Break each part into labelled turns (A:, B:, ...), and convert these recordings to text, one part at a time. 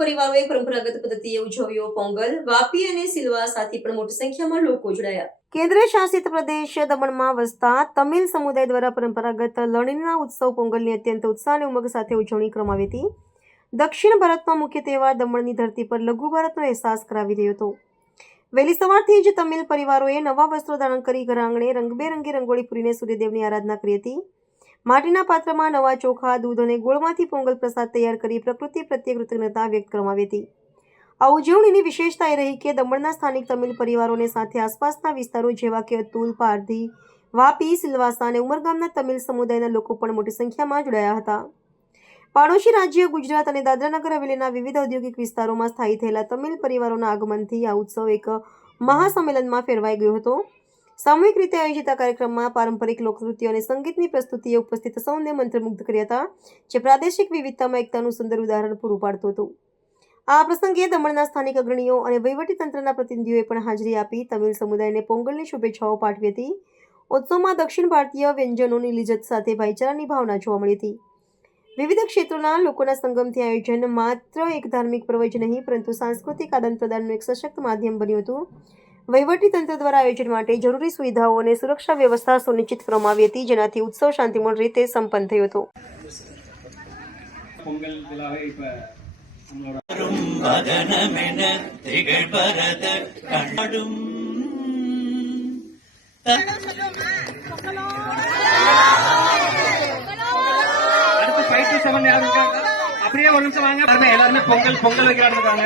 A: પરિવારોએ પરંપરાગત પદ્ધતિએ ઉજવ્યો પોંગલ, વાપી અને સિલવાસાથી પણ મોટી સંખ્યામાં લોકો જોડાયા. કેન્દ્ર શાસિત પ્રદેશ દમણમાં વસતા તમિલ સમુદાય દ્વારા પરંપરાગત લણણીના ઉત્સવ પોંગલની અત્યંત ઉત્સાહ અને ઉમંગ સાથે ઉજવણી કરવામાં હતી. દક્ષિણ ભારતમાં મુખ્ય તહેવાર દમણની ધરતી પર લઘુ ભારતનો અહેસાસ કરાવી રહ્યો હતો. વહેલી સવારથી જ તમિલ પરિવારોએ નવા વસ્ત્રો ધારણ કરી ઘર આંગણે રંગબેરંગી રંગોળી પૂરીને સૂર્યદેવની આરાધના કરી હતી. માટીના પાત્રમાં નવા ચોખા, દૂધ અને ગોળમાંથી પોંગલ પ્રસાદ તૈયાર કરી પ્રકૃતિ પ્રત્યે કૃતજ્ઞતા વ્યક્ત કરવામાં આવી હતી. આ ઉજવણીની વિશેષતા એ રહી કે દમણના સ્થાનિક તમિલ પરિવારોને સાથે આસપાસના વિસ્તારો જેવા કે અતુલ, પારધી, વાપી, સિલવાસા અને ઉમરગામના તમિલ સમુદાયના લોકો પણ મોટી સંખ્યામાં જોડાયા હતા. પાડોશી રાજ્ય ગુજરાત અને દાદરાનગર હવેલીના વિવિધ ઔદ્યોગિક વિસ્તારોમાં સ્થાયી થયેલા તમિલ પરિવારોના આગમનથી આ ઉત્સવ એક મહાસંમેલનમાં ફેરવાઈ ગયો હતો. સામૂહિક રીતે આયોજિત આ કાર્યક્રમમાં પારંપરિક લોકનૃત્યો અને સંગીતની પ્રસ્તુતિએ ઉપસ્થિત સૌને મંત્રમુગ્ધ કર્યા હતા, જે પ્રાદેશિક વિવિધતામાં એકતાનું સુંદર ઉદાહરણ પૂરું પાડતું હતું. આ પ્રસંગે દમણના સ્થાનિક અગ્રણીઓ અને વહીવટીતંત્રના પ્રતિનિધિઓએ પણ હાજરી આપી તમિલ સમુદાયને પોંગલની શુભેચ્છાઓ પાઠવી હતી. ઉત્સવમાં દક્ષિણ ભારતીય વ્યંજનોની લિજત સાથે ભાઈચારાની ભાવના જોવા મળી હતી. વિવિધ ક્ષેત્રોના લોકોના સંગમથી આયોજન માત્ર એક ધાર્મિક પર્વ જ નહીં, પરંતુ સાંસ્કૃતિક આદાન પ્રદાનનું એક સશક્ત માધ્યમ બન્યું હતું. તંત્ર દ્વારા આયોજન માટે જરૂરી સુવિધાઓ અને સુરક્ષા વ્યવસ્થા સુનિશ્ચિત કરવામાં આવી હતી જેનાથી ઉત્સવ શાંતિપૂર્ણ રીતે સંપન્ન થયો હતો
B: பொங்கல் விழாவை இப்ப நம்மளோட
C: வதனமென திகழ்பரத கண்ணடும்
B: அடுத்து ஃபைவ் டு செவன் யாரும் இருக்காங்க அப்படியே ஒரு நிமிஷம் வாங்க பாருங்க எல்லாருமே பொங்கல் பொங்கல் வைக்கிறாங்க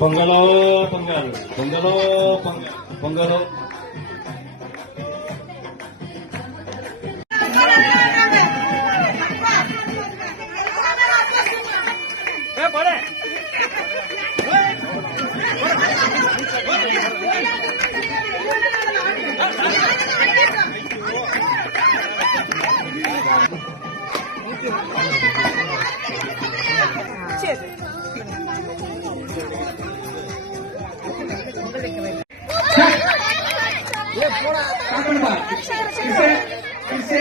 B: పొంగలో పొంగారు
D: పొంగలో పొంగలో Cheers. इसे